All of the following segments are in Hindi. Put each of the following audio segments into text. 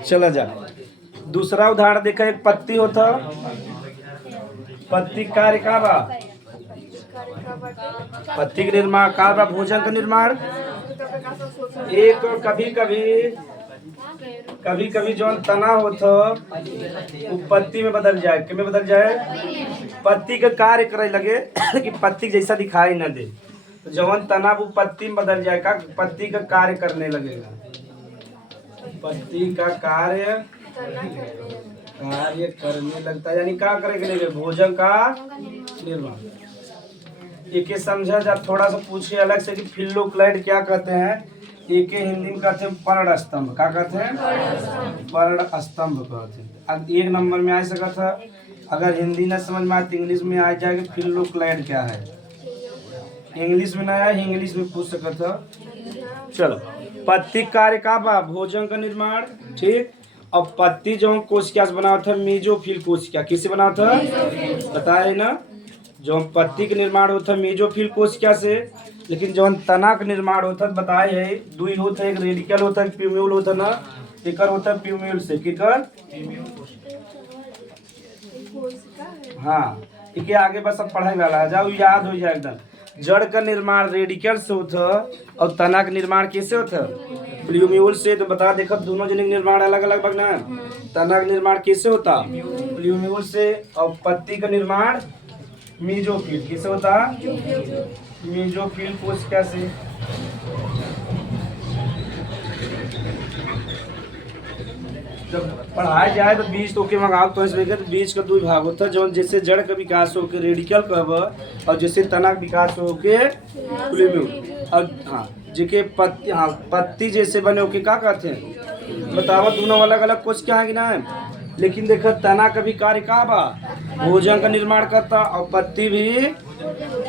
चला जा। दूसरा उदाहरण देखा, एक पत्ती होता, पत्ती कार्य का बा, पत्ती के निर्माण का बा भोजन का निर्माण। एक कभी कभी जो तना होता वो पत्ती में बदल जाए, कि में बदल जाए, पत्ती का कार्य करे लगे कि पत्ती जैसा दिखाई न दे, तो जवन तना वो पत्ती में बदल जाए का पत्ती का कार्य करने लगेगा, पत्ती का कार्य करने लगता है, यानी क्या करेंगे, भोजन का निर्माण। एक समझा जा, थोड़ा सा पूछिए अलग से कि फिल्लोक्लाइड क्या कहते हैं। एक हिंदी में कहते हैं पर्ण स्तंभ, क्या कहते हैं, पर्ण स्तंभ कहते हैं। अब एक नंबर में आ सका था, अगर हिंदी न समझ में आए तो इंग्लिश में आ जाएगा फिल्लोक्लाइड क्या है। इंग्लिश में ना आया, इंग्लिश में पूछ सका था। चलो, पत्ती कार्य का बा भोजन का निर्माण, ठीक। अब पत्ती जो कोशिका से बना था, मेजोफिल कोशिका, किससे बना था बताए ना, जो पत्ती के निर्माण होता है मेजोफिल कोशिका से। लेकिन जो तना का निर्माण होता है बताए है, दुई होता है, एक रेडिकल होता है, प्यूम्यूल होता है ना, किकर होता है प्यूम्यूल से, किकर, हाँ, इके आगे बस अब पढ़ाई वाला है, जाओ याद हो जाए एकदम। जड़ का निर्माण रेडिकल से होता और तना का निर्माण कैसे होता, प्यूम्यूल से। तो बता देखो दोनों जने का निर्माण अलग अलग बगना, तना का निर्माण कैसे होता प्यूम्यूल से, और पत्ती का निर्माण मेजोफिल किससे होता, मेजोफिल कोशिका से। जब पढ़ाया जाए तो बीज तो के मंगाओ, तो इस वजह बीज का दो भाग होता है, जो जैसे जड़ का विकास हो के रेडिकल कहब, और जैसे तना का विकास हो के प्लूम्यूल। और हाँ जेके पत्ती, हाँ पत्ती जैसे बने होके क्या कहते हैं बतावा, दोनों अलग अलग कोशिका है कि ना। लेकिन देखो तना का भी कार्य का बा भोजन का निर्माण करता, और पत्ती भी,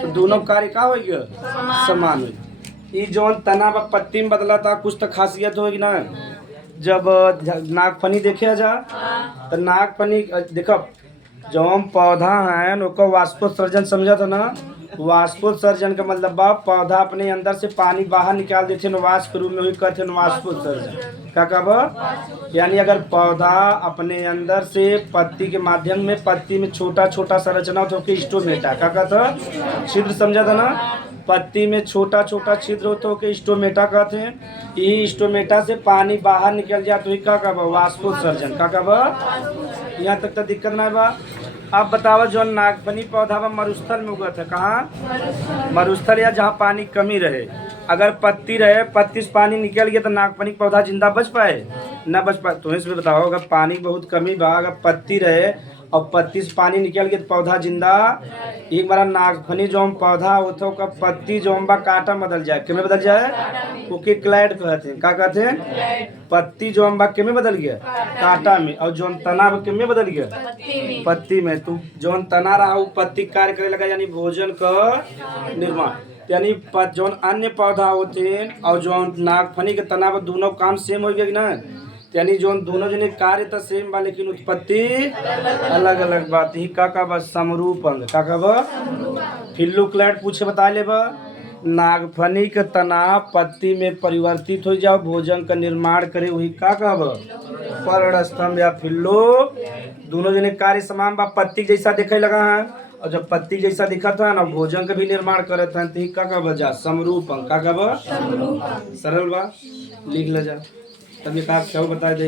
तो दोनों कार्य का हो गया समान हो। ये जो तना बा पत्ती में बदला था, कुछ तो खासियत होगी ना। जब नागफनी देखे जा तो नागफनी देखो, जो हम पौधा है उनका वाष्पोत्सर्जन समझा था ना। वाष्पोत्सर्जन का मतलब बा पौधा अपने अंदर से पानी बाहर निकाल देते हैं, वाष्प रूप में, वही कहते हैं वाष्पोत्सर्जन। क्या कब, यानी अगर पौधा अपने अंदर से पत्ती के माध्यम में, पत्ती में छोटा छोटा संरचना होता है स्टोमेटा, क्या कहता छिद्र समझा था ना, पत्ती में छोटा छोटा छिद्र होता है स्टोमेटा कहते हैं। यही स्टोमेटा से पानी बाहर निकल जाए तो ही क्या कब वाष्पोत्सर्जन, क्या कब। यहाँ तक तो दिक्कत ना बा। अब बताओ जो नागफनी पौधा बा मरुस्थल में उगा था, कहाँ, मरुस्थल या जहाँ पानी कमी रहे। अगर पत्ती रहे, पत्ती से पानी निकल गया तो नागफनी पौधा जिंदा बच पाए, न बच पाए। तुम्हें इसमें बताओ, अगर पानी बहुत कमी बा, अगर पत्ती रहे और पत्ती से पानी निकल गया तो पौधा जिंदा। एक बार नागफनी जो पौधा होता है पत्ती जो बा कांटा बदल जाए, किमें बदल जाए, ओके क्लाइड कहते हैं। क्या कहते हैं, पत्ती जो बा किमें बदल गया, कांटा में, और जो तना किमें बदल गया, पत्ती में। तो जो तना रहा वो पत्ती कार्य करे लगा, यानी भोजन का निर्माण। यानी जो अन्य पौधा होते हैं और जो नागफनी के तना दोनों काम सेम हो गया कि ना, यानी जो दोनों जने कार्य तो सेम बा लेकिन उत्पत्ति अलग अलग बात ही का बस समरूप अंग का बा। फिल्लोक्लाइड पूछे बता ले बा, नागफनी के तना पत्ती में परिवर्तित हो जाओ भोजन का निर्माण करे, वही का कहब पर्ण स्तंभ या फिल्लो। दोनों जने कार्य समान बा, पत्ती जैसा देखे लगा है, और जब पत्ती जैसा दिखा था ना भोजन का भी निर्माण करे था, तो का कहब जा समरूप अंग, का कहब सरल बा, लिख ले जा। तब एक आप क्या बता दे।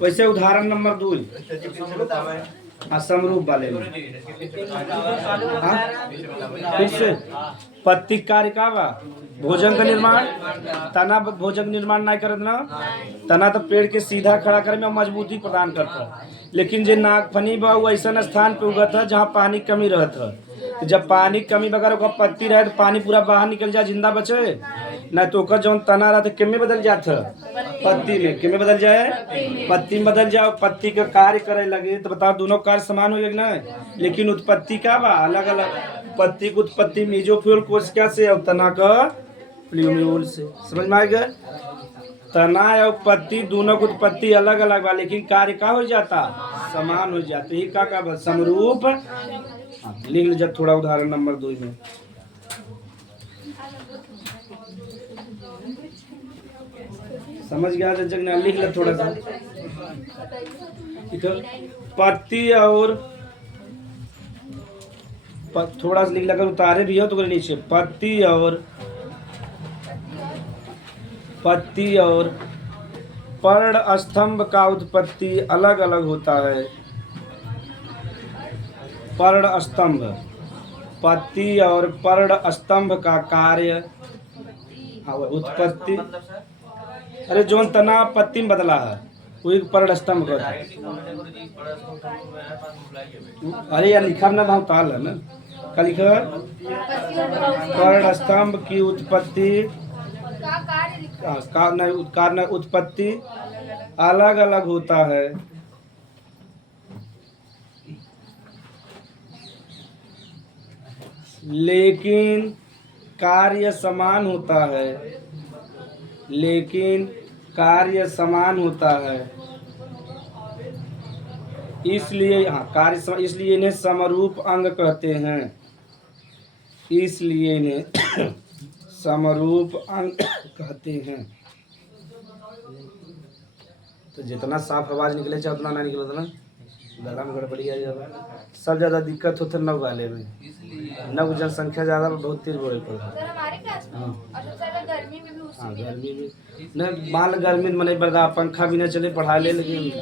वैसे उदाहरण नंबर 2 समरूप वाले में फिर से पत्ती कार्य का बा भोजन का निर्माण, तना भोजन का निर्माण नहीं करत ना, तना तो पेड़ के सीधा खड़ा करे में मजबूती प्रदान करता। लेकिन जो नागफनी बा वो ऐसा स्थान पे उगत है जहाँ पानी कमी रहता, तो जब पानी कमी बगैर ओकर पत्ती रहे तो पानी पूरा बाहर निकल जाए, जिंदा बचे ना। तो ओकर जौन तना रहा किमें बदल जाता, पत्ती में, किमें बदल जाए, पत्ती में बदल जाओ, पत्ती का कार्य करे लगे। तो बताओ दोनों कार्य समान हो ना, लेकिन उत्पत्ति का बा अलग अलग। पत्ती की उत्पत्ति मेजोफिल कोशिका से और तना का प्लूम्यूल से। समझ में आ गया, तना और पत्ती दोनों की उत्पत्ति अलग अलग बा लेकिन कार्य का हो जाता समान हो जाता, ही का बा समरूप। लिख लीजिए थोड़ा उदाहरण नंबर 2 में। समझ गया तो जगना लिख ले थोड़ा सा। पत्ती और थोड़ा सा लिख लगा, उतारे भी हो तो नीचे पत्ती और पर्ण स्तंभ का उत्पत्ति अलग अलग होता है। पर्ण स्तंभ, पत्ती और पर्ण स्तंभ का कार्य, हाँ उत्पत्ति, अरे जो तना पत्ती में बदला है वही पर्ण स्तंभ का है। अरे यार लिखा ना भाव ताल है ना, क्या लिखा? पर्ण स्तंभ की उत्पत्ति कारण उत्पत्ति अलग अलग होता है, लेकिन कार्य समान होता है। इसलिए इसलिए इन्हें समरूप अंग कहते हैं। समरूप अंग कहते हैं। तो जितना साफ आवाज निकले चाहे उतना ना निकले तो ना गला में गड़बड़ी आ जाए। सब ज्यादा दिक्कत होता है नव वाले में, नव जनसंख्या ज्यादा बहुत तेज बोले पड़ता है। हाँ गर्मी में न मान गर्मी में नहीं बर्दा, पंखा भी न चले पढ़ा ले, लेकिन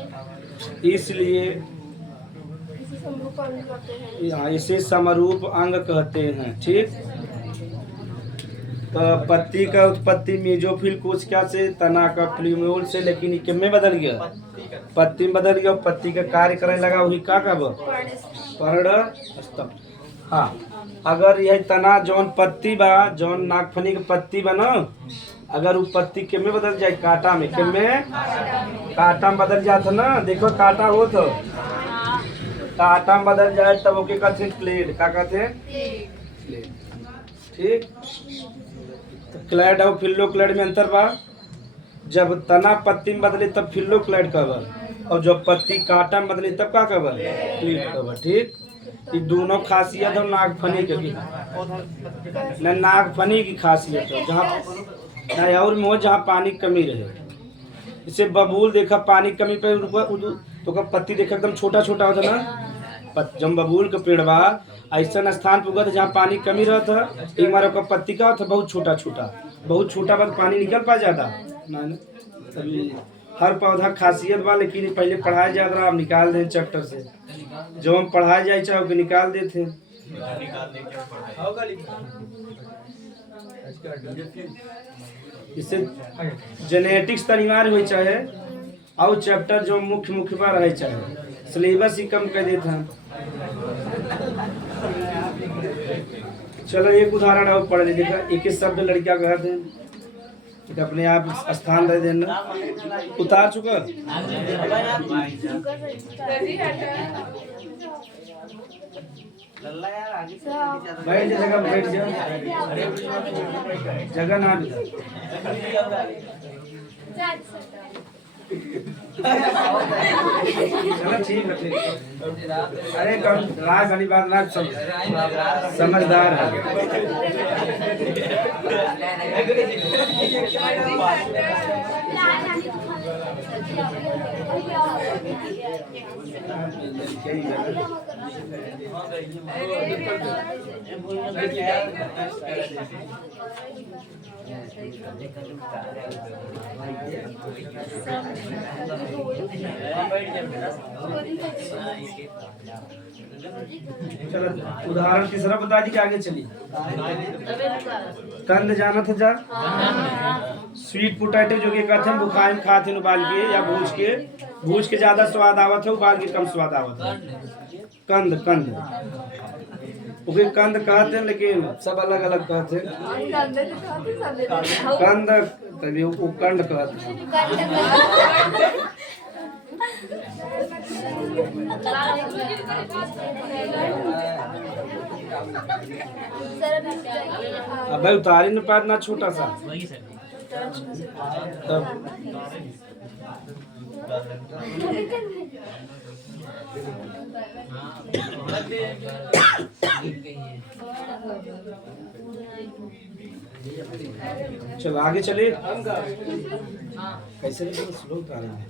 इसलिए इसे समरूप अंग कहते हैं। ठीक, तो पत्ती का उत्पत्ति मेजोफिल कोशिका से, तना का प्लूम्यूल से, लेकिन ये किसमें बदल गया? पत्ती में बदल गया। पत्ती का कार्य करने लगा वही का कब पर्ण स्तंभ। हाँ, अगर यह तना जौन पत्ती बा, जौन नागफनी के पत्ती बा ना, अगर वो पत्ती किसमें बदल जाए? कांटा में। किसमें? कांटा में बदल जाता ना, देखो कांटा हो तो कांटा में बदल जाए तब ओके कहते हैं प्लेट। क्या कहते हैं? प्लेट। ठीक, क्लैड और फिल्लो क्लैड में अंतर बा। जब तना पत्ती में बदले तब फिल्लो क्लैड कवर, और जब पत्ती कांटा में बदले तब का कवर? Plate cover. ठीक, ये दोनों खासियत है नागफनी की। न नागफनी की खासियत है जहाँ और में हो जहाँ पानी की कमी रहे। इसे बबूल देखा पानी की कमी पे तो का पत्ती देखा एकदम छोटा छोटा होता ना। जब बबूल का पेड़ बा ऐसा स्थान पे उगा था जहाँ पानी कमी रहता, एक बार का पत्ती का था बहुत छोटा छोटा बाद पानी निकल पा जाता ना। तभी हर पौधा खासियत बा, लेकिन पहले पढ़ाया जाता रहा, आप निकाल दें चैप्टर से। जब हम पढ़ाया जाए चाहे वो निकाल देते। इससे जेनेटिक्स अनिवार्य हो चाहे और चैप्टर जो मुख्य पर रहे चाहे सिलेबस ही कम कर देता है। चलो एक उदाहरण और पढ़ लीजिएगा। एक शब्द लड़कियां कहते हैं, अपने आप स्थान दे देना। उतार चुका बैठ जा, जगह बैठ जा, जगह ना चलो ठीक है। अरे कम राज वाली बात ना, समझदार है। चलो उदाहरण तीसरा बता दी कि आगे चलिए। कंद जाना था जा, स्वीट पोटैटो जो के कहते हैं बुखार में खाते हैं उबाल के या भूज के ज्यादा स्वाद आवत है, उबाल के कम स्वाद आवत है। कंद ओके कंद कहते हैं, लेकिन सब अलग अलग कहते हैं। कंद तभी वो कंद कहते हैं। अब भाई उतारी न पार ना छोटा सा तब चलो आगे चलिए। कैसे स्लो बता रहे हैं?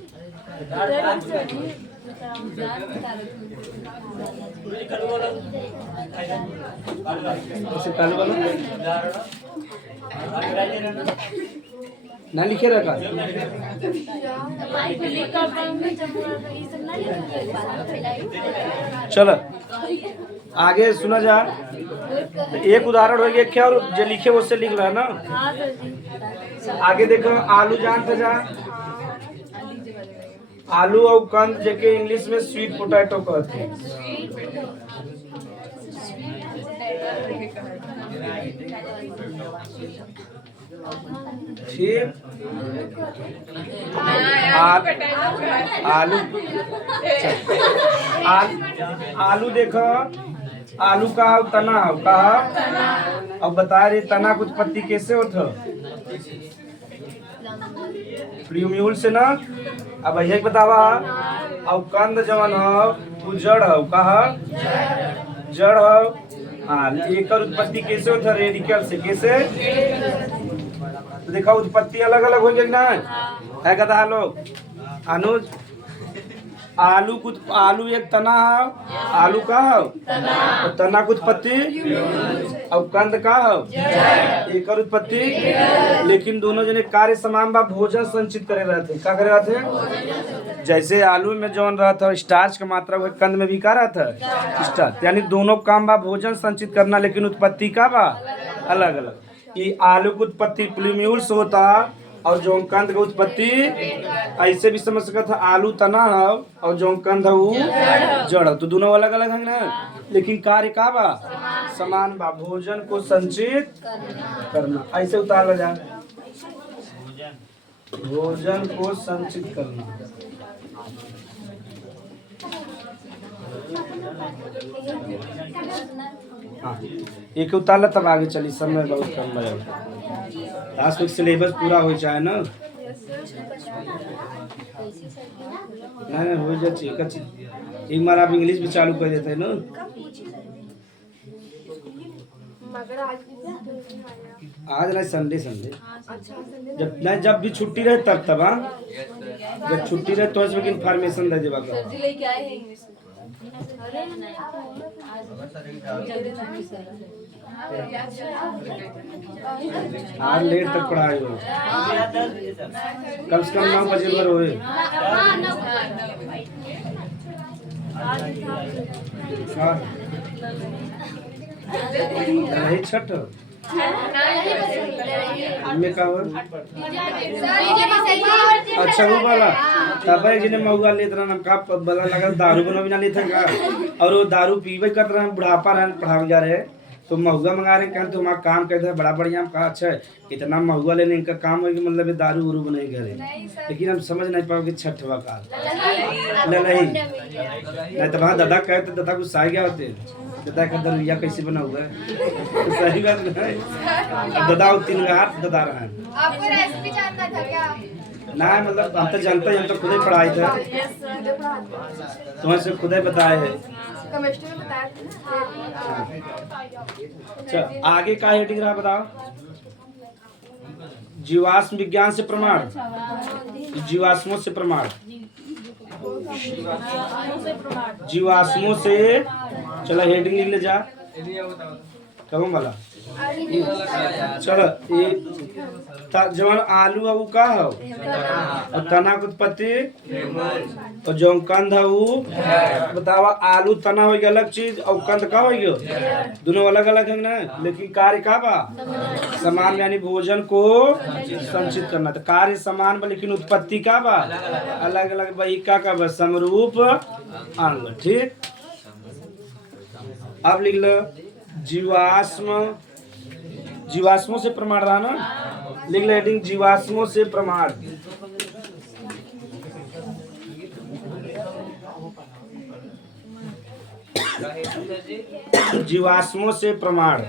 उससे पहले वाला ना लिखे रखा। चलो आगे सुना जा। एक उदाहरण हो गया क्या, और जो लिखे वो से लिख रहा है ना। आगे देखो, आलू जानते जा। आलू और कंद जेके इंग्लिश में स्वीट पोटैटो कहते हैं। ठीक। आलू आलू देखो, आलू का तना हो का। अब बता रहे तना की उत्पत्ति कैसे होता, प्ल्यूम्यूल से ना। अब यही बतावा। और कंद जवन हो वो जड़ हो का, जड़ हो। हाँ, एक उत्पत्ति कैसे होता, रेडिकल से। कैसे? तो देखा उत्पत्ति अलग अलग हो गई ना है कदा लोग। अनुज, आलू एक तना है। आलू का है तो तना की उत्पत्ति, और कंद का है एक उत्पत्ति। लेकिन दोनों जने कार्य समान बा, भोजन संचित करे रहते। क्या करे रहते? जैसे आलू में जौन रहा था स्टार्च का मात्रा, वह कंद में भी का रहा था स्टार्च। यानी दोनों काम बा भोजन संचित करना, लेकिन उत्पत्ति का बा अलग अलग। ये आलू की उत्पत्ति प्ल्यूम्यूल से होता, और जो कंद की उत्पत्ति ऐसे भी समझ सकता था, आलू तना है और जो कंद है वो जड़। तो दोनों अलग अलग है ना, लेकिन कार्य का बा समान बा, भोजन को संचित करना। ऐसे उतार जा, भोजन को संचित करना। हाँ, एक उतार तब आगे चली। समय बहुत कम है, आज तक सिलेबस पूरा हो जाए ना। नहीं हो जाए एक बार आप इंग्लिश भी चालू कर देते हैं ना। आज नहीं, संडे जब भी छुट्टी रहे तब हाँ, जब छुट्टी रहे तो इसमें इन्फॉर्मेशन दे देगा। आज लेट तक पढ़ाई हो, कम से कम 9 बजे पर होए। नहीं छठ में का हो। अच्छा वो वाला तब जिन्हें महुआ लेते रहा का बदला लगा, दारू बना बिना लेते का। और वो दारू पीवे कर रहे हैं, बुढ़ापा रहे पढ़ावे जा रहे, तो महुआ मंगा रहे हैं। तो हमारा काम कहते हैं बड़ा बढ़िया। हम कहा अच्छा इतना महुआ लेने इनका काम है कि मतलब दारू उरू नहीं करे। लेकिन हम समझ नहीं पाओगे छठवा काल नहीं तो वहाँ दादा कहते, दादा गुस्सा गया होते, दादा का दरुया कैसे बना हुआ है। तो सही बात नहीं, दादा 3 हाथ दादा रहा है। आपको रेसिपी जानना था क्या? ना मतलब हम तो जानते हैं, हम तो खुद ही पढ़ाई थे, तुम्हें से खुद ही बताए है। केमिस्ट्री में बताया था। अच्छा आगे का हेडिंग रहा बताओ। जीवाश्म विज्ञान से प्रमाण, जीवाश्मों से प्रमाण, जीवाश्मों से। चलो हेडिंग लिख ले जा कब वाला। चलो ये जवन आलू है वो का है, और तना की उत्पत्ति, और जो कंद है वो बतावा। आलू तना हो गया अलग चीज, और कंद का हो गया दोनों अलग अलग है ना, लेकिन कार्य का बा समान, यानी भोजन को संचित करना। तो कार्य समान बा लेकिन उत्पत्ति का बा अलग अलग। वही का बा समरूप अंग। ठीक, अब लिख लो जीवाश्मों से प्रमाण रहा ना, लिख ले हेडिंग जीवाश्मों से प्रमाण। जीवाश्मों से प्रमाण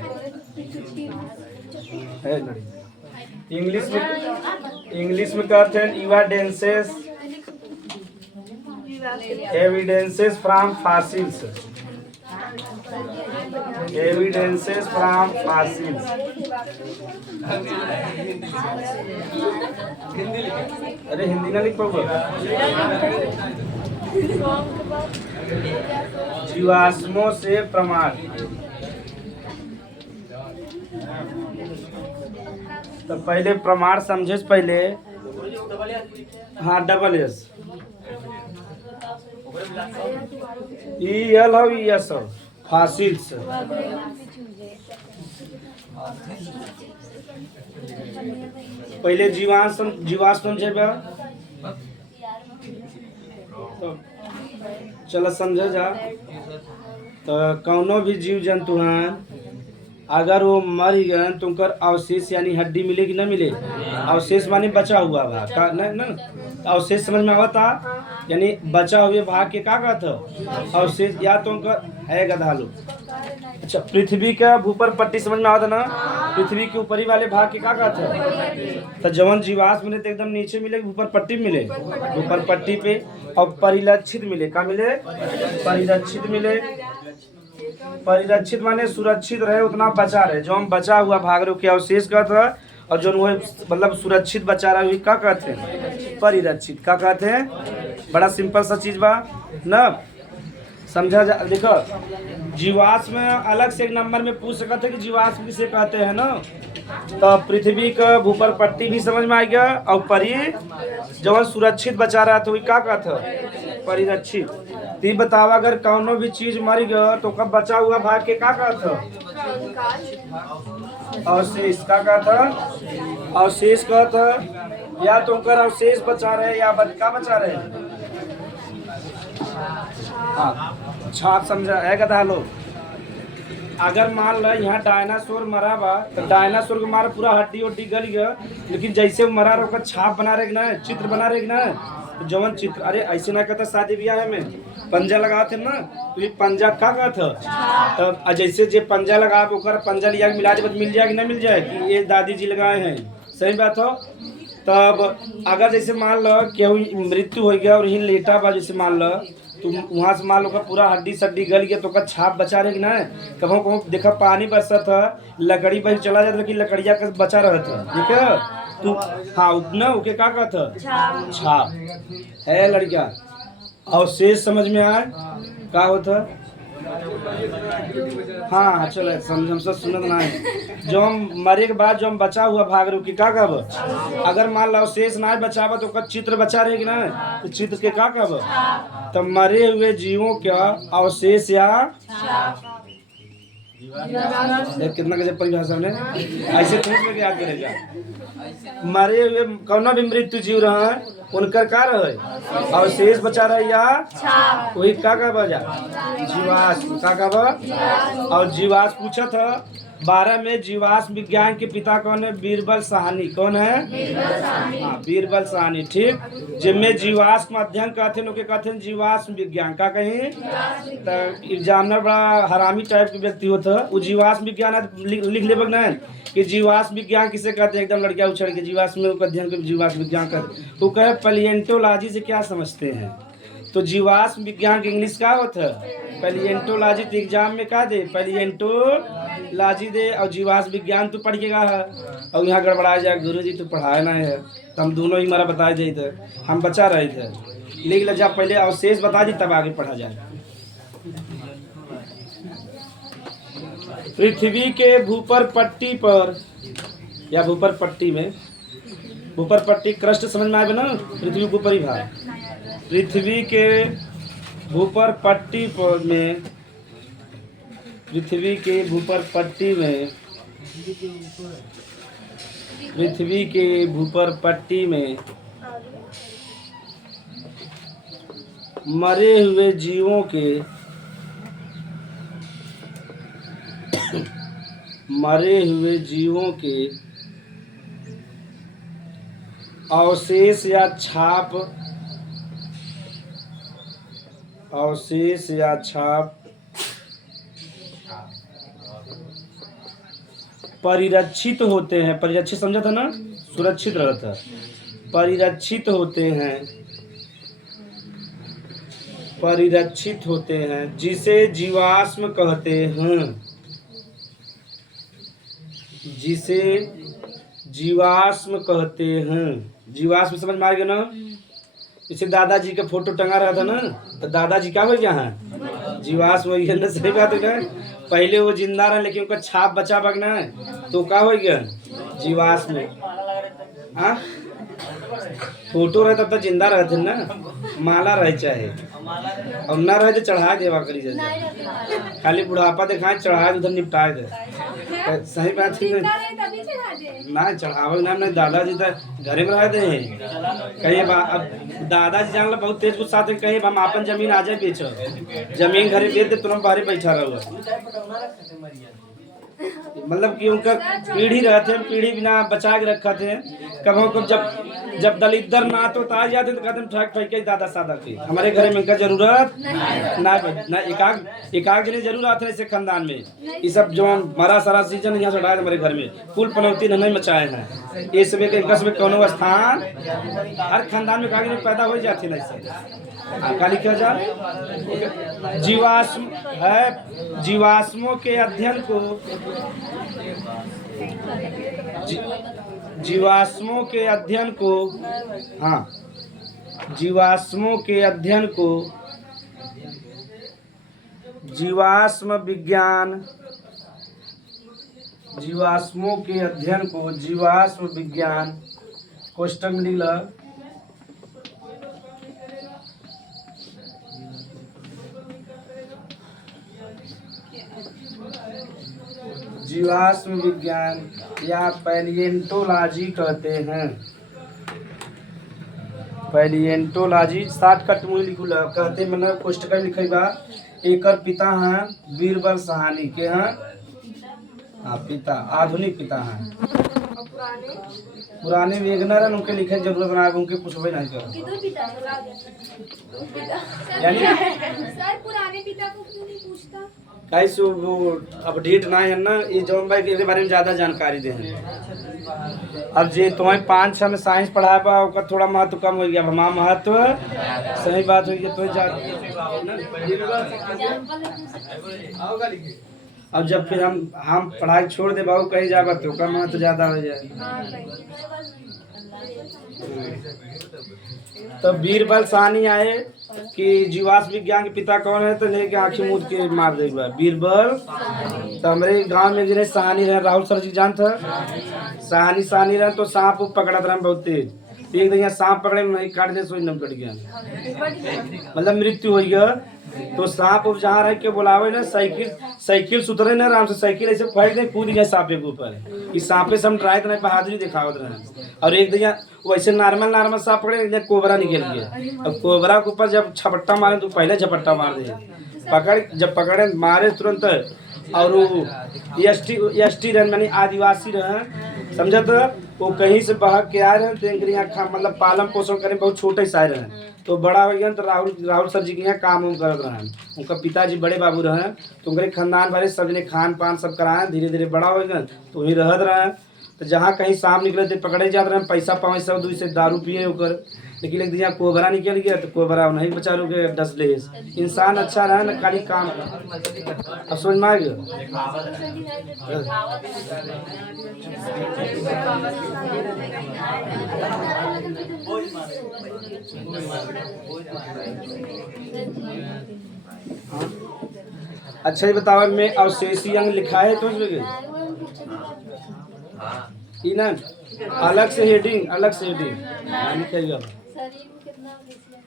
है ना, इंग्लिश में कहते हैं evidences from fossils. Evidences from fossils. अरे हिंदी ना लिख पाऊंगा। जीवाश्मों से प्रमाण। तो पहले प्रमाण समझे पहले। हाँ डबल एस ई एल हो ई एस हो फॉसिल्स। पहले जीवाश्म समझे बा। तो चलो समझे जा। तो कौनो भी जीव जंतु हैं अगर वो मर गए तो उनकर अवशेष यानी हड्डी मिले कि न मिले। अवशेष माने बचा हुआ भाग का न अवशेष समझ में आवता यानी बचा हुए भाग के का कहता अवशेष या तो उनका है गधा लो। अच्छा पृथ्वी का भूपर पट्टी समझ में आवता ना। पृथ्वी के ऊपरी वाले भाग के का कहता तो जवन जीवाश्म मिले तो एकदम नीचे मिले ऊपर पट्टी मिले ऊपर पट्टी पे और परिलक्षित मिले का मिले परिलक्षित मिले। परिरक्षित माने सुरक्षित रहे उतना बचा रहे जो हम बचा हुआ भाग रहे के अवशेष कहते हैं और जो वो मतलब सुरक्षित बचा रहा है क्या कहते हैं परिरक्षित का कहते हैं। बड़ा सिंपल सा चीज बा ना समझा जा। देखो जीवाश्म अलग से एक नंबर में पूछ सकते हैं कि जीवाश्म किसे कहते हैं ना। तो पृथ्वी का भूपर पट्टी भी समझ में आ गया और परी जो सुरक्षित बचा रहा था वही क्या कहते परिरक्षित। ती बतावा अगर कौनो भी चीज मर गया तो कब बचा हुआ भाग के का कहता अवशेष का कहता अवशेष कहता या तो उनका अवशेष बचा रहे या का बचा रहे। हाँ छाप समझा है गधा लोग। अगर मान लो यहाँ डायनासोर मरा बा तो डायनासोर को मारा पूरा हड्डी उड्डी गल गया लेकिन जैसे वो मरा रहा छाप बना रहे ना चित्र बना रहे ना जवन चित्र। अरे ऐसे ना कहता शादी ब्याह में पंजा लगा थे ना तो ये पंजा का था तब जैसे जे पंजा लगा ओकर पंजा लिया मिला दे मिल जाए कि नहीं मिल जाए कि ये दादी जी लगाए हैं सही बात हो। तब अगर जैसे मान लो केहू मृत्यु हो गया और यही लेटा बा जैसे मान लो तो वहाँ से मान लो का पूरा हड्डी सड्डी गल गया तो का छाप बचा रहे कि ना। कभी कभी देखा पानी बरसा था लकड़ी पर चला जाता लेकिन लकड़िया का बचा रहा था ठीक है तो हाँ उतना ओके का कहता छाप है लड़किया। अवशेष समझ में आए का होता। हाँ चलो समझ हम सब सुनत ना है जो हम मरे के बाद जो हम बचा हुआ भाग रहे का कहब। अगर मान लो अवशेष ना बचावा तो चित्र बचा रहेगी ना तो चित्र के का कहब। तो मरे हुए जीवों का अवशेष या कितना कैसे परिभाषा ने ऐसे पूछ याद करेगा। मरे हुए कौन भी मृत्यु जीव रहा है उनकर का रहे अवशेष बचा रहे या वही का बजा जीवाश्म का और जीवाश्म पूछा था 12 में जीवाश्म विज्ञान के पिता कौन है बीरबल साहनी कौन है हाँ बीरबल साहनी ठीक। जिनमें जीवाश्म अध्ययन कहते हैं कहते हैं जीवाश्म विज्ञान का कहीं तो एग्जामिनर बड़ा हरामी टाइप के व्यक्ति होता है वो जीवाश्म विज्ञान लिख ले ना कि जीवाश्म विज्ञान किसे कहते हैं एकदम लड़कियां उछल के जीवाश्म अध्ययन के जीवाश्म विज्ञान कहते तो कहे पैलिएंटोलॉजी से क्या समझते हैं। तो जीवाश्म विज्ञान के इंग्लिश का होता है पैलिएंटोलॉजी। तो एग्जाम में का दे पैलिएंटोलॉजी दे और जीवाश्म विज्ञान तो पढ़िएगा और यहाँ गड़बड़ा जाए गुरु जी तो पढ़ाए ना है तो हम दोनों ही हमारा बताए जाए थे हम बचा रहे थे लिख जब पहले अवशेष बता दी तब आगे पढ़ा जाए। पृथ्वी के भूपर पट्टी पर या भूपर पट्टी में भूपर पट्टी क्रस्ट समझ में आए ना पृथ्वी ऊपरी भाग पृथ्वी के भूपर पट्टी पर में पृथ्वी के भूपर पट्टी में पृथ्वी के भूपर पट्टी में मरे हुए जीवों के मरे हुए जीवों के अवशेष या छाप परिरक्षित होते हैं। परिरक्षित समझा था ना सुरक्षित रहता परिरक्षित होते हैं जिसे जीवाश्म कहते हैं जिसे जीवाश्म कहते हैं। जीवाश्म समझ में आ गया ना। जैसे दादाजी का फोटो टंगा रहा था ना, तो दादाजी क्या हो गया है, जीवाश्म हो गया ना। सही बात है ना। पहले वो जिंदा रहा लेकिन उनका छाप बचा बगना है, तो क्या हो गया, जीवाश्म। हाँ, फोटो रहे तब तक जिंदा रहते ना, माला रहे चाहे और ना रहे तो चढ़ा देवा करी जैसे, खाली बुढ़ापा दिखाए चढ़ाए उधर निपटाए दे। सही बात है ना, चढ़ावे ना। नहीं दादाजी तो घरे में रहे थे, कहीं अब दादाजी जान लो बहुत तेज गुस्सा थे, कहीं हम अपन जमीन आ जाए बेचो, जमीन घरे बेच दे तुरंत बाहर बैठा रहो। मतलब कि उनका पीढ़ी रहते, पीढ़ी बिना बचा के रखा थे। कभी कब जब दलित दर ना तो आ जाते तो कहते ठग ठग के दादा सादा के हमारे घर में इनका जरूरत ना एकाग जने जरूर आते हैं ऐसे खानदान में। ये सब जो मरा सारा सीजन यहाँ से उठाए हमारे घर में कुल पनौती नहीं मचाए हैं। ये सब के कस्बे कोनो स्थान हर खानदान में कागज में पैदा हो जाते हैं। ऐसे काली क्या जा जीवाश्म है, जीवाश्मों के अध्ययन को जीवाश्मों के अध्ययन को, हाँ, जीवाश्मों के अध्ययन को जीवाश्म विज्ञान, जीवाश्मों के अध्ययन को जीवाश्म विज्ञान कोष्टक में लिखला जीवाश्म विज्ञान या पैलिएंटोलॉजी कहते हैं। पैलिएंटोलॉजी शॉर्टकट में लिखूला कहते मैंने कोष्टक में लिखे बा। एकर पिता हैं बीरबल साहनी के हैं, हाँ पिता, आधुनिक पिता हैं। पुराने वेगनर हैं, उनके लिखे जरूरत ना उनके पूछबे नहीं करो। यानी सर पुराने पिता को क्यों नहीं पूछता? कैसे वो अपडेट ना है ना, ये जौन भाई के बारे में ज्यादा जानकारी दे हैं। अब जे तुम्हें 5-6 में साइंस पढ़ा बा ओका थोड़ा महत्व कम हो गया, हमारा महत्व सही बात हो गया तो अब जब फिर हम पढ़ाई छोड़ दे बाबू कहीं जाबा तो ओका महत्व ज्यादा हो जाए। तो बीरबल साहनी आए कि जीवाश्म विज्ञान के पिता कौन है, तो लेके आंखें मूंद के मार दे बीरबल। तो हमारे गांव में जिन्हें साहनी रहे, राहुल सर जी जानते हैं, साहनी रहे तो सांप पकड़ा था बहुत तेज। एक दिन सांप पकड़े नहीं काट दे सोई नम कट गया, मतलब मृत्यु हो गया। तो सांप जहाँ रह के बुलावे ना, साइकिल सुधरे ना आराम से, साइकिल ऐसे फट गए कूद गए सांपे के ऊपर। इस सांपे से हम ट्राई तो नहीं बहादुरी दिखावत रहे। और एक दिन वैसे नॉर्मल सांप पकड़े, कोबरा निकल गया। अब कोबरा के ऊपर जब झपट्टा मारे तो पहले झपट्टा मार दे, जब पकड़े मारे तुरंत। और एसटी रहे मानी आदिवासी रहे, समझा तो वो कहीं से बहक के आए रहे, तो मतलब पालन पोषण करें बहुत छोटे सा रहे। तो बड़ा हो गया तो राहुल सर जी के यहाँ काम करत रहे। उनका पिताजी बड़े बाबू रहे, तो उनके खानदान वाले सब ने खान पान सब कराए, धीरे धीरे बड़ा हो गया तो वही रहत रहे। तो जहाँ कहीं सांप निकले थे पकड़े जाते रहे, पैसा पावे सब दूर से दारू पिए होकर। लेकिन एक दिन कोबरा निकल गया तो कोबरा नहीं बचा के डस ले। इंसान अच्छा रहा ना, खाली काम अब समझ में आ गया। अच्छा ये बताओ मैं अवशेषी अंग लिखा है तो ई ना अलग से हेडिंग लिखेगा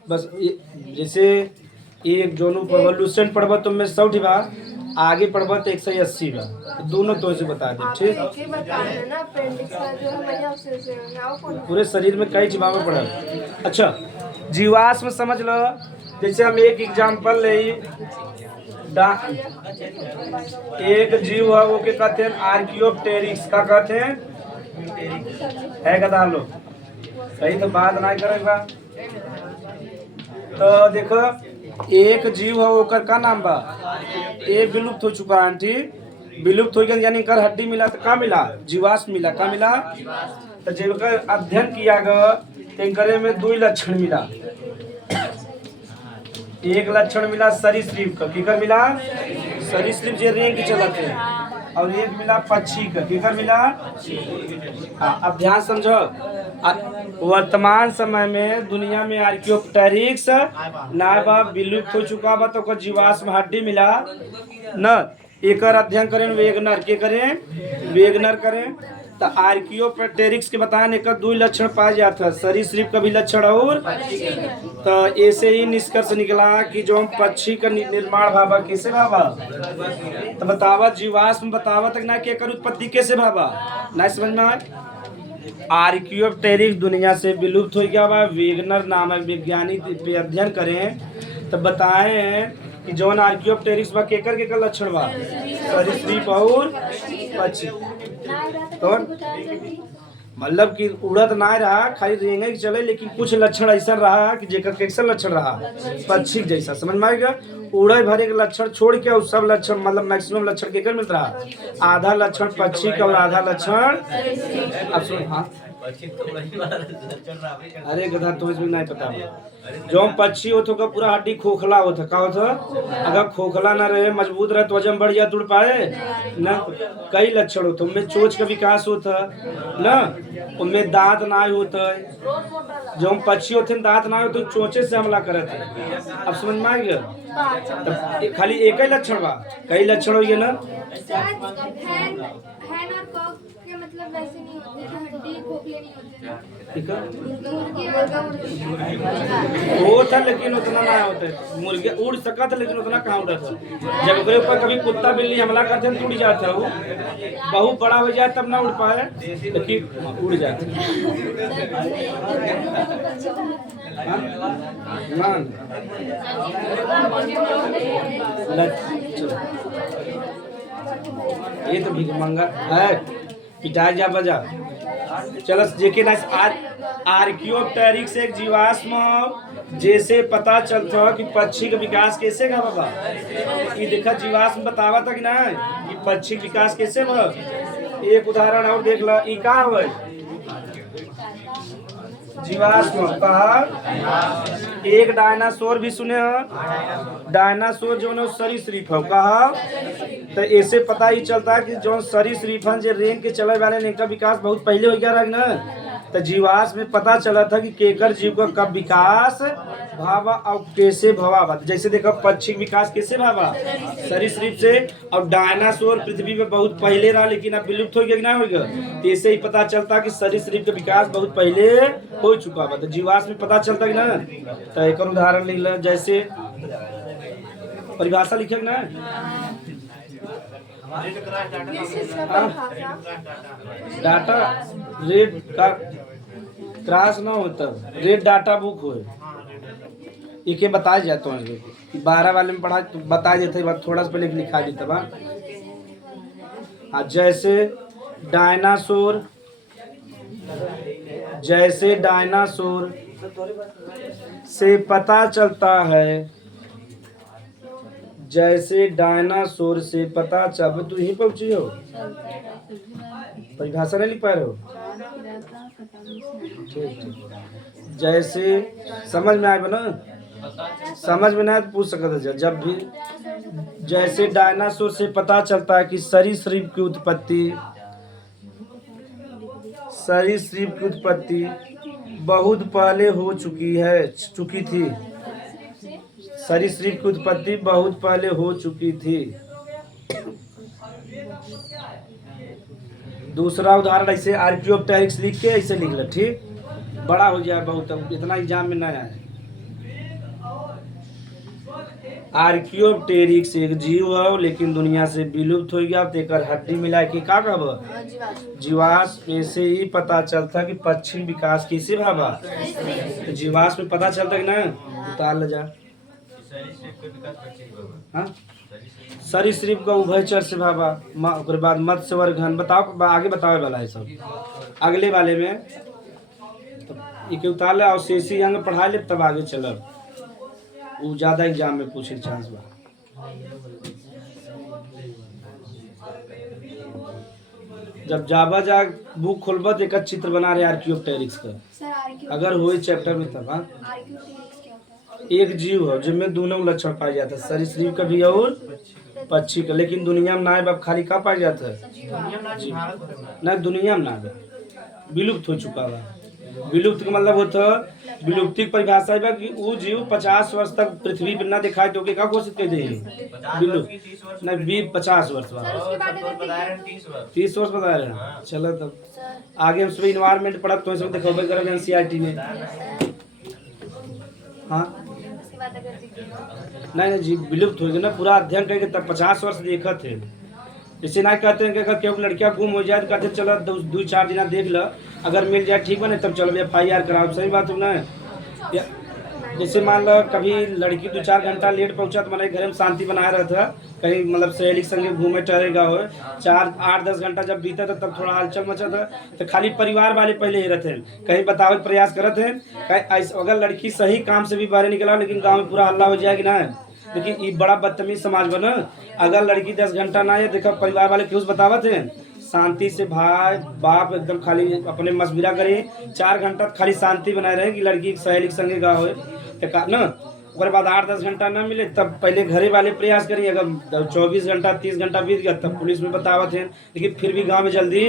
बस। जैसे एक जोनू रिवॉल्यूशन पढ़बा तो मैं 100 बा, आगे पढ़बा तो 180 बा, दोनों तो से बता दे ठीक। पूरे शरीर में कई जीवाणु पड़ा। अच्छा जीवाश्म समझ लो, जैसे हम एक एग्जांपल ले, एक जीव है वो के कहते हैं आर्कियोप्टेरिक्स का कहते हैं है गधा लोग, सही तो बात ना करेगा। तो देखो एक जीव है ओकर का नाम बा, ये विलुप्त हो चुका है, ठीक विलुप्त हो गया यानी कर हड्डी मिला तो का मिला, जीवाश्म मिला, का मिला। तो जब का अध्ययन किया गया तो में 2 लक्षण मिला। एक लक्षण मिला सरीसृप का, किकर मिला सरीसृप जे रेंग चलत है, और एक मिला पक्षी का, केकर मिला? हाँ, अब ध्यान समझो। वर्तमान समय में दुनिया में आर्कियोप्टेरिक्स नाबा विलुप्त हो चुका बा, तो ओकर जीवाश्म हड्डी मिला न। एकर अध्ययन करें वेगनर के करें, वेगनर करें। तो आर्कियोप्टेरिक्स के बताएं एकर दो लक्षण पाए जाते हैं, सरीसृप का भी लक्षण और तो ऐसे ही निष्कर्ष निकला कि जो हम पक्षी का निर्माण भावा कैसे भावा, तो बतावा जीवाश्म बतावा तक ना कि एकर उत्पत्ति कैसे भावा, ना समझ में आए। आर्कियोप्टेरिक्स दुनिया से विलुप्त हो गया बा। वेगनर नामक वैज्ञानिक पे अध्ययन करें तो बताएं कि जौन आर्कियोप्टेरिक्स बा केकर केकर लक्षण बा, सरीसृप और पक्षी। तो मतलब कि उड़त ना रहा, खाली रेंगे चले, लेकिन कुछ लक्षण ऐसा रहा कि जेकर कैसा लक्षण रहा, पक्षी जैसा। समझ में आएगा? उड़े भरे के लक्षण छोड़ के और सब लक्षण मतलब मैक्सिमम लक्षण केकर मिल रहा, आधा लक्षण पक्षी का और आधा लक्षण। अब सुन, हाँ अरे गधा तो इसमें नहीं पता। जो पक्षी होता का पूरा हड्डी खोखला होता, का होता? अगर खोखला ना रहे, मजबूत रहे तो वजन बढ़ जाए, तुड़ पाए ना। कई लक्षण होते, उनमें चोंच का विकास होता ना, उनमें दांत ना होता है। जो पक्षी होते हैं दांत ना होते, चोंचे से हमला करते हैं। अब समझ में आएगा? तब खाली एक ही लक्षण बा, कई लक्षण हो गए ना। मतलब वैसे नहीं होते कि हड्डी खोखले नहीं होते ना। ठीक है, मुर्गे वो था लेकिन उतना ना होता है। मुर्गे उड़ सका था लेकिन उतना कहाँ उड़ा था। जब उसके ऊपर कभी कुत्ता बिल्ली हमला करते हैं तो उड़ जाता है, वो बहुत बड़ा हो जाए तब ना उड़ पाए, लेकिन उड़ जाता है। ये तो भिखमंगा है, पिटाई जा बजा। चलो जेके ना आर्कियोप्टेरिक्स एक जीवाश्म जैसे पता चलता है कि पक्षी का विकास कैसे का बाबा। ये देखा जीवाश्म बतावा था कि ना कि पक्षी का विकास कैसे बा। एक उदाहरण और देख ला, ई का है जीवाश्म कहा। एक डायनासोर भी सुने हो, डायनासोर जो है सरीसृप है कहा। तो ऐसे पता ही चलता है कि जो सरीसृप हैं जो रेंग के चले वाले इनका विकास बहुत पहले हो गया ना। तो जीवाश्म में पता चला था कि केकर जीव का कब विकास भावा और कैसे भवा। जैसे देखो पक्षी विकास कैसे भावा, सरीसृप से। और डायनासोर पृथ्वी पे बहुत पहले रहा लेकिन अब विलुप्त हो गया कि ना हो गया। तो ऐसे ही पता चलता कि सरीसृप का विकास बहुत पहले हो चुका है। तो जीवाश्म में पता चलता कि ना। तो एक उदाहरण लिख लो, जैसे परिभाषा लिखे ना, डाटा रेड का क्रॉस ना होता, रेड डाटा बुक हो। एक बताया जाता है 12 वाले में पढ़ा तो बता देते, थोड़ा सा पहले लिखा देता बा। जैसे डायनासोर, जैसे डायनासोर से पता चलता है, जैसे डायनासोर से पता चल। तू यहीं पहुंची हो, परिभाषा नहीं लिख पा रहे हो? ठीक ठीक। जैसे समझ में आए ना, समझ में ना आए तो पूछ सकते थे। जब भी जैसे डायनासोर से पता चलता है कि सरीसृप की उत्पत्ति, सरीसृप की उत्पत्ति बहुत पहले हो चुकी थी। सरीसृप की उत्पत्ति बहुत पहले हो चुकी थी। दूसरा उदाहरण ऐसे आर्कियोप्टेरिक्स लिख के ऐसे लिख लो, ठीक बड़ा हो जाए बहुत, इतना एग्जाम में ना आए। आर्कियोप्टेरिक्स एक जीव है लेकिन दुनिया से विलुप्त हो गया। तेकर हड्डी मिला के का कहब जीवाश्म। ऐसे ही पता चलता कि पक्षी विकास कैसे भावा। तो जीवाश्म में पता चलता कि ना, उतार ले जा। हाँ सरीसृप का उभयचर से भावा। उसके बाद मत्स्य वर्गन बताओ, आगे बतावे वाला है सब अगले वाले में। तो उतार ले और शेषी अंग पढ़ा ले, तब आगे चलब। वो ज्यादा एग्जाम में पूछे चांस बा। जब जाबा जा बुक खोलबा तो एक चित्र बना रहे आर्कियोप्टेरिक्स का, अगर हुए चैप्टर में तब। हाँ एक जीव है जिनमें दोनों लक्षण पाए जाते हैं, सरीसृप का भी और पक्षी का। लेकिन दुनिया में ना है, अब खाली का पाया जाता है जीव। ना दुनिया में ना है, विलुप्त हो चुका है। विलुप्त का मतलब होता है, विलुप्ति की परिभाषा है कि वो जीव 50 वर्ष तक पृथ्वी पर ना दिखाई तो क्या घोषित कर देंगे विलुप्त। नहीं 50 वर्ष बाद, सर उसके बाद अगर 30 वर्ष बता रहे हैं। चलो तब आगे हम सब इन्वायरमेंट पढ़ा तो इसमें देखो करें एनसीईआरटी में। हाँ उसके बाद अगर नहीं जी विलुप्त हो गया ना, पूरा अध्ययन करके तब 50 वर्ष देखा थे। जैसे ना कहते हैं कि अगर क्यों लड़कियां गुम हो जाए तो कहते हैं चलो 2-4 दिन देख लो, अगर मिल जाए ठीक बने तब चलो FIR कराओ। सही बात हो ना। जैसे मान लो कभी लड़की 2-4 घंटा लेट पहुंचा तो मैंने घर में शांति बनाया रहा था, कहीं मतलब सहेली के संगे घूमे टहरेगा हो, 4-8-10 घंटा जब बीता था तब थोड़ा हलचल मचा था, तो खाली परिवार वाले पहले ही रहते हैं, कहीं बतावे के प्रयास करते हैं कहीं अगर लड़की सही काम से भी बाहर निकला लेकिन गाँव में पूरा हल्ला हो जाएगी ना। लेकिन ये बड़ा बदतमीज समाज बना, अगर लड़की 10 घंटा ना आए देखो परिवार वाले क्यों बतावत हैं, शांति से भाई बाप एकदम खाली अपने मशविरा करे, 4 घंटा खाली शांति बनाए रहे कि लड़की सहेली के संगे गा हो ना। उसके बाद 8-10 घंटा ना मिले तब पहले घरे वाले प्रयास करिए, अगर 24 घंटा 30 घंटा बीत गया तब पुलिस में बतावत हैं। लेकिन फिर भी गांव में जल्दी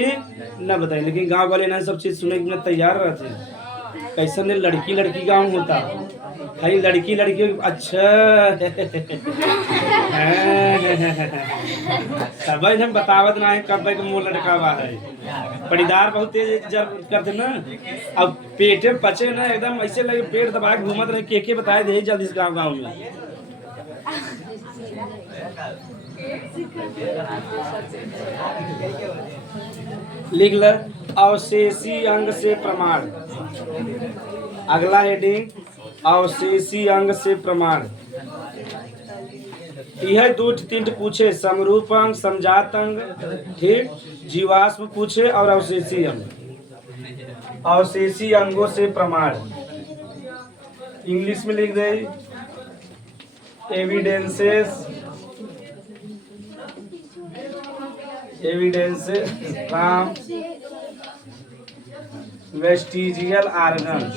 न बताए, लेकिन गांव वाले ना सब चीज़ सुनने के लिए तैयार रहते हैं। कैसे ने लड़की लड़की गाँव होता, खाली लड़की लड़की अच्छा सब हम बतावत ना है कब के मुँह लड़का हुआ है, पड़ीदार बहुत तेज जब करते ना, अब पेटे पचे ना एकदम ऐसे लगे पेट दबा के घूमत रहे के बताए दे जल्दी से गाँव गाँव में। लिख ल अवशेषी अंग से प्रमाण। अगला हेडिंग अवशेषी अंग से प्रमाण। यह 2-3 पूछे, समरूप अंग, समजात अंग, ठीक, जीवाश्म पूछे और अवशेषी अंग। अवशेषी अंगों से प्रमाण इंग्लिश में लिख दे evidences, evidences from vestigial organ.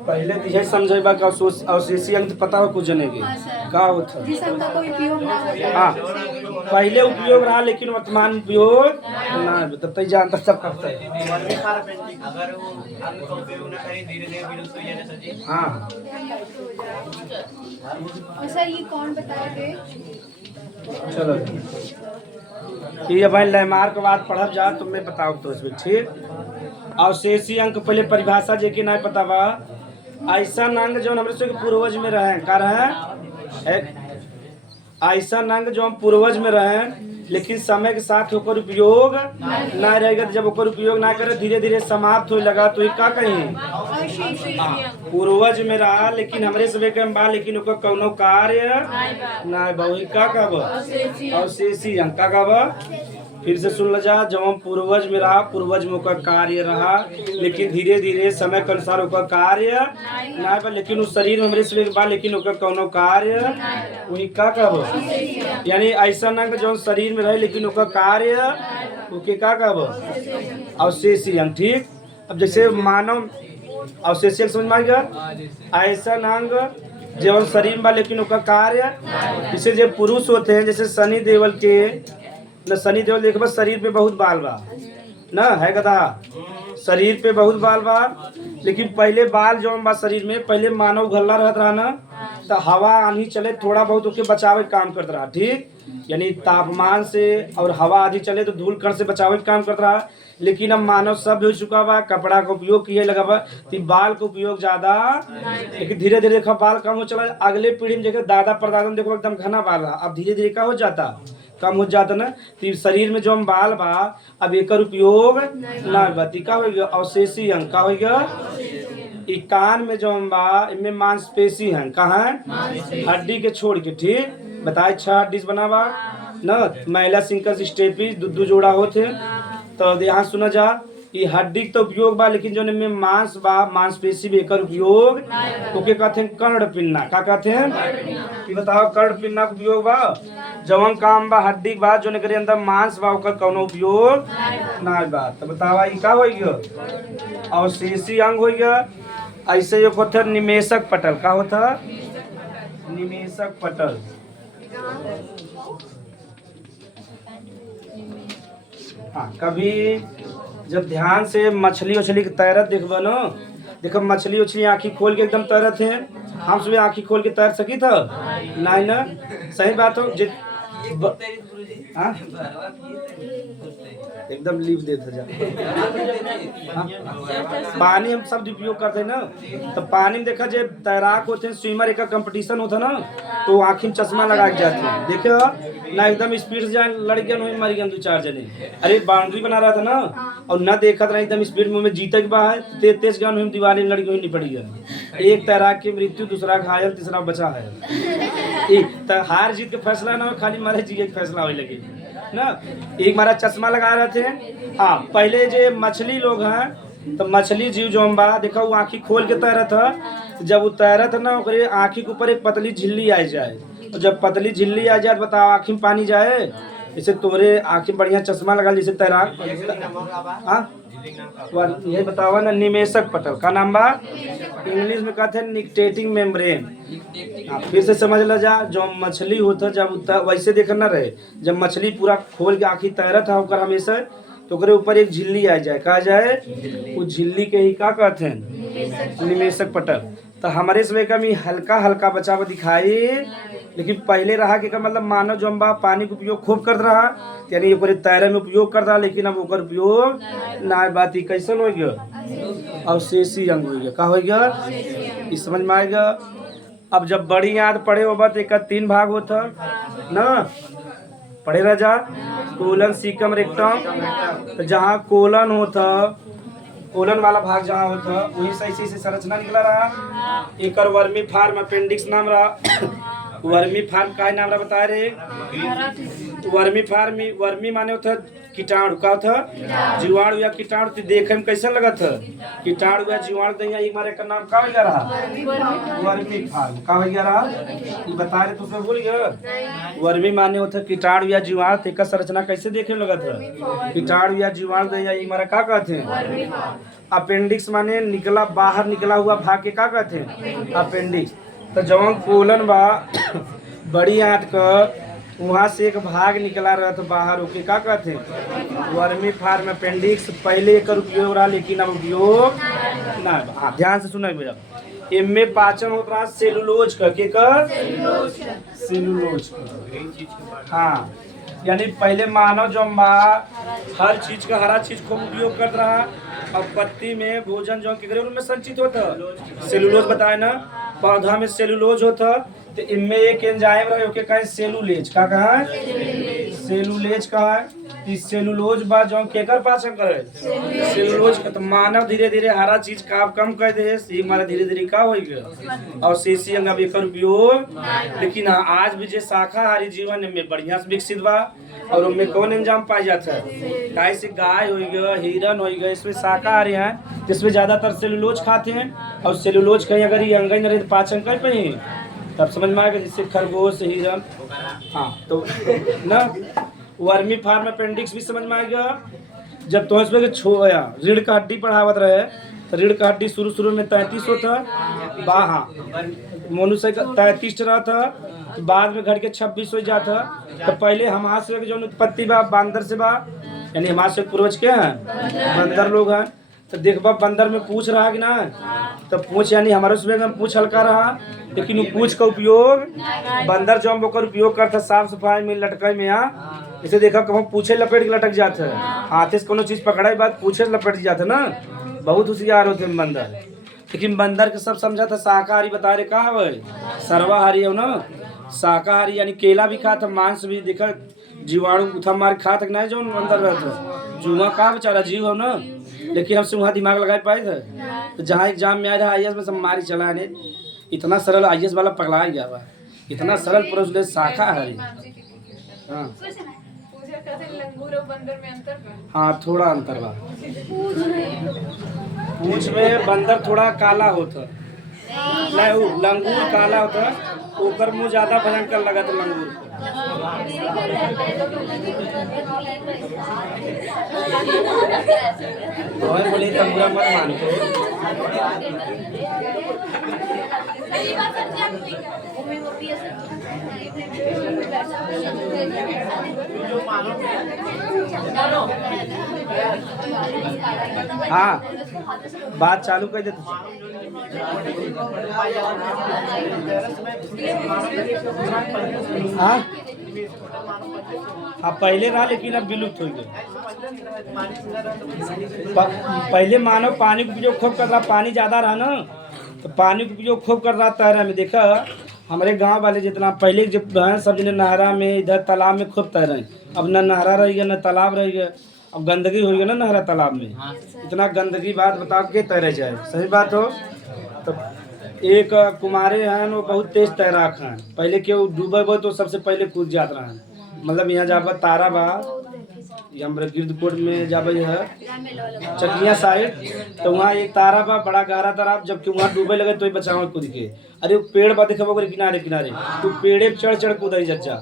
पहले तो यही समझेबा का अवशेषी अंग पता हो कुछ जने के का होता जिस अंग का कोई उपयोग ना हो। हाँ पहले उपयोग रहा लेकिन वर्तमान उपयोग ना, तब तक जानता सब करता है। अगर वो अंग का उपयोग न करें धीरे-धीरे विलुप्त हो जाने से। हाँ और सर ये कौन बताएंगे? चलो ये भाई लैमार्क के बाद पढ़ब जा तो मैं बताओ तो इसमें ठीक। अवशेषी अंग पहले परिभाषा जेके ना पता बा, ऐसा अंग जो हमारे से पूर्वज में रहे का रहे, ऐसा अंग जो हम पूर्वज में रहे लेकिन समय के साथ होकर उपयोग ना रहेगा, जब होकर उपयोग ना करे धीरे धीरे समाप्त हो लगा तो ये का कहीं पूर्वज में रहा लेकिन हमरे सबे के बा लेकिन ओकर कौनो कार्य ना बहु का कहब अवशेषी अंग का कहब। फिर से सुन ल जा, जब हम पूर्वज में रहा पूर्वज में ओकर कार्य रहा लेकिन धीरे धीरे समय के अनुसार ओकर कार्य ना बा, लेकिन उस शरीर में हमरे सबे के बा लेकिन ओकर कौनो कार्य वही का कहब। यानी ऐसा अंग जो शरीर में रहे लेकिन ओकर कार्य ओके का कहब अवशेषी अंग, ठीक। अब जैसे मानव अवशेषी अंग समझ में आ गया, ऐसा अंग जो शरीर में लेकिन ओकर कार्य, जैसे जो पुरुष होते हैं जैसे शनि देवल के न, शनि देवल देखो शरीर पे बहुत बाल बा ना है कदा, शरीर पे बहुत बाल बा लेकिन पहले बाल जो बा शरीर में पहले मानव घल्ला रहत रहा ना, तो हवा आंधी चले थोड़ा बहुत उसके बचावे का काम करता रहा, ठीक। यानी तापमान से और हवा आंधी चले तो धूल कण से बचावे का काम करता रहा। लेकिन अब मानव सब हो चुका बा, कपड़ा का उपयोग किए लगा बा तो बाल का उपयोग ज्यादा, लेकिन धीरे धीरे देखो बाल कम हो चला। अगले पीढ़ी में देखो दादा परदादा में देखो एकदम घना बाल रहा, अब धीरे धीरे क्या हो जाता कम हो जाता ना। तो शरीर में जो हम बाल बा अब एक उपयोग ना बती का हो गया अवशेषी अंग का हो गया। कान में जो हम बा इनमें मांसपेशी है कहाँ है हड्डी के छोड़ के, ठीक। बताए 6 हड्डी से बना बा न, महिला सिंकस स्टेपी दो जोड़ा होते। तो यहाँ सुना जा ये हड्डी के तो उपयोग बा, लेकिन जो में मांस बा मांसपेशी में एकर उपयोग ओके कहते हैं कर्ण पिन्ना। का कहते हैं कि बताओ कर्ण पिन्ना का उपयोग बा? जवन काम बा हड्डी के बाद जो करे अंदर मांस बा ओकर कौनो उपयोग ना बा। तो बतावा ई का हो गया? अवशेषी अंग हो गया। ऐसे एक होता है निमेषक पटल। का होता? निमेषक पटल। हाँ, कभी जब ध्यान से मछली उछली के तैरत देखबो न, देखो मछली उछली आँखी खोल के एकदम तैरत है। हम सुबह आँखी खोल के तैर सकी था? नहीं ना, सही बात हो। हाँ? एकदम लीव देते जा। हाँ? पानी हम सब उपयोग करते हैं ना, तो पानी में देखा जब तैराक होते हैं स्विमर एक कंपटीशन होता ना, तो आँखी में चश्मा लगा के जाते हैं। देखो ना एकदम स्पीड से जाए लड़कियां नहीं मर गए 2-4 जने। अरे बाउंड्री बना रहा था ना, और न देखा था एकदम स्पीड में जीते के बाहर तेज तेज गन हुई दीवार लड़की हुई निपट गया। एक तैराक की मृत्यु, दूसरा घायल, तीसरा बचा है। एक हार जीत के फैसला ना हो, खाली मारे जी एक फैसला हो लगे ना। एक मारा चश्मा लगा रहे थे। हाँ, पहले जो मछली लोग हैं तो मछली जीव जो बा देखा वो आँखी खोल के तैरत था। जब वो तैरत ना ओकरे आँखी के ऊपर एक पतली झिल्ली आ जाए, और जब पतली झिल्ली आ जाए बताओ आँखी में पानी जाए। जैसे तोरे आँखी बढ़िया चश्मा लगा जैसे तैराक। हाँ ये बतावा ना, निमेषक पटल। का नाम बा? इंग्लिश में कहते हैं निकटेटिंग मेम्ब्रेन। फिर से समझ ला जा, जो मछली होता जब वैसे देखना ना रहे, जब मछली पूरा खोल के आँखी तैरत है होकर हमेशा, तो ओकरे ऊपर एक झिल्ली आ जाए। कहा जाए वो झिल्ली के ही का कहते हैं? निमेषक पटल। तो हमारे समय का भी हल्का हल्का बचाव दिखाई, लेकिन पहले रहा कि का मतलब मानव जम्बा पानी का उपयोग खूब कर रहा, यानी ओकरे तैरे में उपयोग कर रहा, लेकिन अब ओकर उपयोग ना। बात ही कैसे हो गया? अवशेषी अंग हो गया। का हो गया? इस समझ में आएगा। अब जब बड़ी याद पड़े हो बात एक 3 भाग होता ना, पढ़े रह जा। Colon, caecum, rectum. तो जहाँ कोलन होता, कोलन वाला भाग जहाँ होता वही सही से संरचना निकला रहा। एक वर्मी फार्म अपेंडिक्स नाम रहा। वर्मी फार्म का नाम रहा बता रहे? वर्मी फार्म, वर्मी माने होता कीटाणु। का होता? जीवाणु या कीटाणु। तो देखे में कैसा लगा था? कीटाणु या जीवाणु। तो यहाँ एक मारे का नाम का हो गया रहा? Vermiform. का हो गया रहा? ये बता रहे तुमसे भूल गया। वर्मी माने होता कीटाणु या जीवाणु। तो एक संरचना कैसे देखे में लगा था? कीटाणु या जीवाणु। तो यहाँ एक मारे का कहते हैं? अपेंडिक्स माने निकला, बाहर निकला हुआ भाग के का कहते हैं? अपेंडिक्स। तो जवन कोलन बा बड़ी आंत का वहाँ से एक भाग निकला रहा था बाहर, ओके का कहते हैं? Vermiform appendix. पहले एक उपयोग रहा, लेकिन अब उपयोग ना। हाँ, ध्यान से सुना मेरा। इनमें पाचन होता रहा सेलुलोज का। के का? सेलुलोज का। हाँ, यानी पहले मानव जो हर चीज का, हरा चीज को उपयोग कर रहा। अब पत्ती में भोजन जो उनमें संचित होता सेलुलोज बताए ना। पौधा में सेलुलोज होता, तो इनमें एक एंजाइम रहे ओके कहे सेलुलेज। का कहा है? सेलुलेज कहा है। इस सेलुलोज बा जो केकर पाचन करे? सेलुलोज का। तो मानव धीरे धीरे हरा चीज का कम कर दे, हमारा धीरे धीरे का हो गया और शेषी अंग अब एकर उपयोग। लेकिन हाँ, आज भी जो शाकाहारी जीवन में बढ़िया से विकसित बा, और उनमें कौन एंजाइम पाया जाता है? गाय से गाय हो गया, हिरन हो गया, इसमें शाकाहारी हैं, जिसमें ज्यादातर सेलुलोज खाते हैं। और सेलुलोज कहीं अगर ये अंग नहीं रहे पाचन कर पाए तब समझ में आएगा, जिससे खरगोश, हिरन। हाँ, तो ना वर्मी फार्म अपेंडिक्स भी समझ में आएगा। जब तो इसमें छोया रीढ़ का हड्डी पढ़ावत रहे, तो रीढ़ का हड्डी शुरू में 33 होता, हाँ मनुष्य का 33 रहा था, तो बाद में घट के 26 हो जाता। तो पहले हमारे से जो उत्पत्ति बा बंदर से बा, यानी हमारे से पूर्वज क्या हैं? बंदर लोग हैं। तो देखबा बंदर में पूछ रहा कि ना, तो पूछ यानी हमारे उसमें पूछ हल्का रहा, लेकिन वो पूछ का उपयोग बंदर जो हम होकर उपयोग करता साफ सफाई में, लटकाई में। यहाँ इसे देखा कब पूछे लपेट के लटक जाते हैं, हाथे से कोनो चीज पकड़ा बात पूछे लपेट जाते ना। बहुत होशियार होते हैं बंदर। लेकिन बंदर के सब समझा था शाकाहारी बता रहे कहा भाई? सर्वाहारी हो ना। शाकाहारी यानी केला भी खाता, मांस भी। देखा जीवाणु उठा मार खा तक नहीं जो बंदर रहता। जुआ का बेचारा जीव हो ना, लेकिन हमसे वहाँ दिमाग लगा पाए थे। तो जहाँ एग्जाम में आया था IAS में सब मारी चलाने, इतना सरल IAS वाला पगला गया हुआ, इतना सरल पुरुष शाकाहारी। हाँ लंगूर और बंदर में अंतर बा? हाँ थोड़ा अंतर बा। पूंछ में बंदर थोड़ा काला होता, नहीं वो लंगूर काला होता, ओकर मुंह ज्यादा भयंकर लगा था लंगूर। तो बोले तो बुरा मत मानो। हाँ बात चालू कर देते। हाँ हाँ पहले रहा लेकिन अब विलुप्त हो गए। पहले मानव पानी का उपयोग खूब कर रहा, पानी ज्यादा रहा ना तो पानी का उपयोग खूब कर रहा तैरने में। देखा हमारे गांव वाले जितना पहले जब रहे सब जने नहरा में इधर तालाब में खूब तैरे, अब न नहरा रह गया न तालाब रह गया, अब गंदगी हो गई ना नहरा तालाब में। इतना गंदगी बात बताओ के तैरे जाए, सही बात हो। तो एक कुमारे हैं वो बहुत तेज तैराक हैं, पहले क्यों डूबे वो तो सबसे पहले कूद जात रहा है। मतलब यहाँ जाबा तारा बा, ये हमारे गिरदकोट में जाबा है चकिया साइड, तो वहाँ एक तारा बा बड़ा गहरा तालाब, जबकि वहाँ डूबे लगे तो बचाओ कूद के। अरे पेड़ बा देखा किनारे किनारे, तो पेड़े पे चढ़ चढ़ कूदाई जा।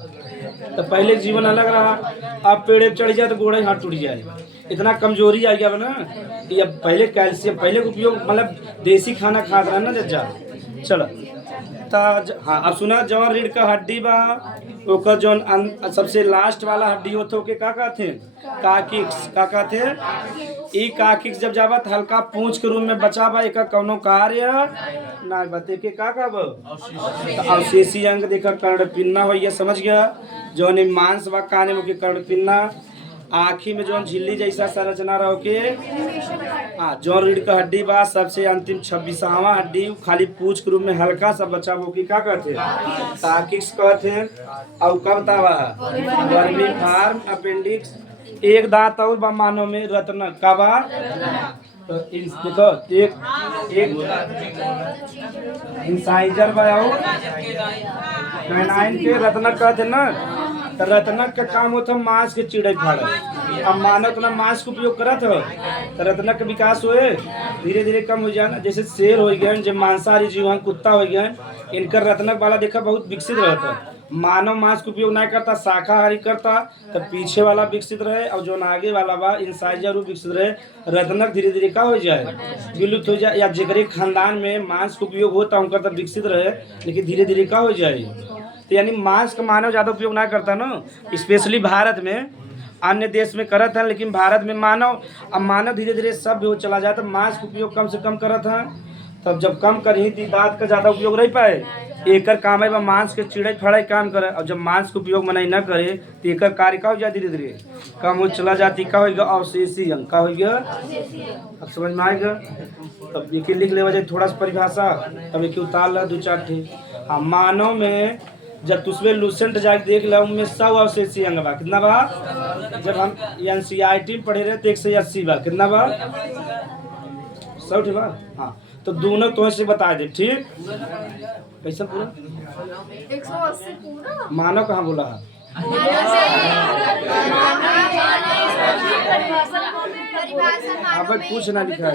तो पहले जीवन अलग रहा, अब पेड़े पे चढ़ जाए तो गोड़े हाथ टूट जाए, इतना कमजोरी आ गया ना। ये पहले कैल्शियम पहले का उपयोग मतलब देसी खाना खाद रहा ना जज्जा। चलो हाँ अब सुना जवन रीढ़ का हड्डी बा ओकर जौन सबसे लास्ट वाला हड्डी होते ओके का कहते काकिक्स, का कहते ई काकिक्स। जब जाबत हल्का पूंछ के रूम में बचा बा एक कौनो कार्य ना बते के का कहब तो अवशेषी अंग देखा कर्णपिन्ना हो, ये समझ गया। जौन मांस बा काने में के कर्णपिन्ना, आँखी में जौन झिल्ली जैसा संरचना रहो के हाँ जौन रीढ़ का हड्डी बा सबसे अंतिम 26वां हड्डी खाली पूछ के रूप में हल्का सा बचा वो की का कहते हैं ताकिक्स कहते हैं। और कब तावा वर्मी फार्म अपेंडिक्स। एक दांत और बा मानव में रत्न का बा, तो देखो एक इंसाइजर बा कैनाइन के रत्नक कहते ना, तो रत्नक का काम होता मांस के चिड़े फाड़े। अब मानव अपना मांस का उपयोग करत हो तो रत्नक का विकास हुए धीरे धीरे कम हो जाए। जैसे शेर हो गए जब मांसाहारी जीव कुत्ता हो गए, इनका रत्नक वाला देखा बहुत विकसित रहता। मानव मांस का उपयोग नहीं करता, शाकाहारी करता, तो पीछे वाला विकसित रहे और जो आगे वाला बा इंसाइजर विकसित रहे। रत्नक धीरे धीरे का हो जाए विलुप्त हो जाए, या जेकरे खानदान में मांस का उपयोग होता उनका तो विकसित रहे लेकिन धीरे धीरे का हो जाए। तो यानी मांस का मानव ज़्यादा उपयोग नहीं करता ना, स्पेशली भारत में। अन्य देश में करत है लेकिन भारत में मानव अब मानव धीरे धीरे सब हो चला जाता, मांस का उपयोग कम से कम करत है। तब जब कम करी थी दांत का ज़्यादा उपयोग नहीं पाए, एकर काम है मांस के चिड़े फड़ाई काम करे। और जब मांस का उपयोग मनाई न करे तो एकर कार्य का हो जाए धीरे धीरे कम हो चला जाती। का होगा अवशेषी अंग, का होगा अब समझ में आएगा। तब एक लिख ले वजह थोड़ा सा परिभाषा, तब एक उतार ला 2-4 थे। हाँ मानव में जब तुझमें लूसेंट जाके देख ला उनमें 100 अवशेषी अंग बा। कितना बा? जब हम NCERT में पढ़े रहे तो 180 बा। कितना बा? 100 बा। हाँ तो दोनों तो से बता दे ठीक कैसा पूरा 180 पूरा मानव कहाँ बोला है? अब कुछ ना लिखा है।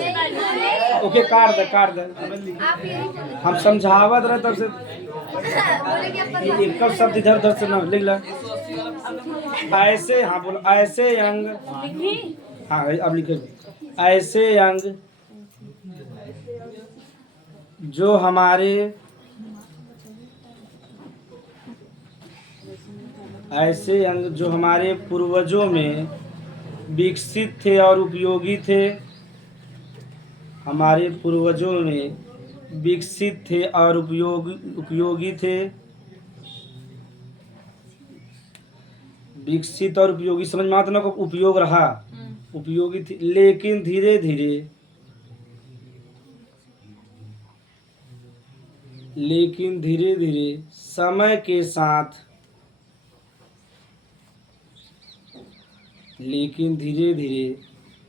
ओके काट दे हम समझावत रहे तब से एक शब्द इधर उधर से ना लिख ला। ऐसे हाँ बोलो ऐसे अंग, हाँ अब लिखे ऐसे अंग जो हमारे ऐसे अंग जो हमारे पूर्वजों में विकसित थे और उपयोगी थे, हमारे पूर्वजों में विकसित थे और उपयोगी थे, विकसित और उपयोगी समझ में आता ना, को उपयोग रहा उपयोगी थी। लेकिन धीरे धीरे समय के साथ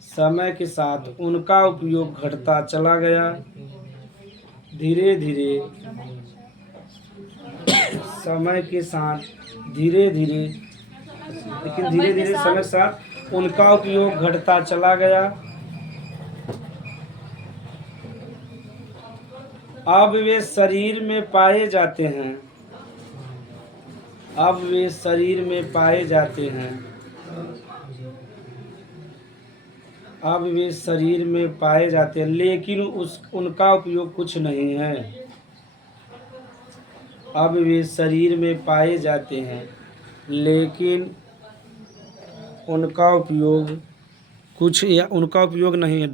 समय के साथ उनका उपयोग घटता चला गया। धीरे धीरे समय के साथ धीरे धीरे लेकिन धीरे धीरे समय के साथ उनका उपयोग घटता चला गया। अब वे शरीर में पाए जाते हैं। अब वे शरीर में पाए जाते हैं। अब वे शरीर में पाए जाते हैं, लेकिन उनका उपयोग कुछ नहीं है। अब वे शरीर में पाए जाते हैं, लेकिन उनका उपयोग कुछ या उनका उपयोग नहीं है।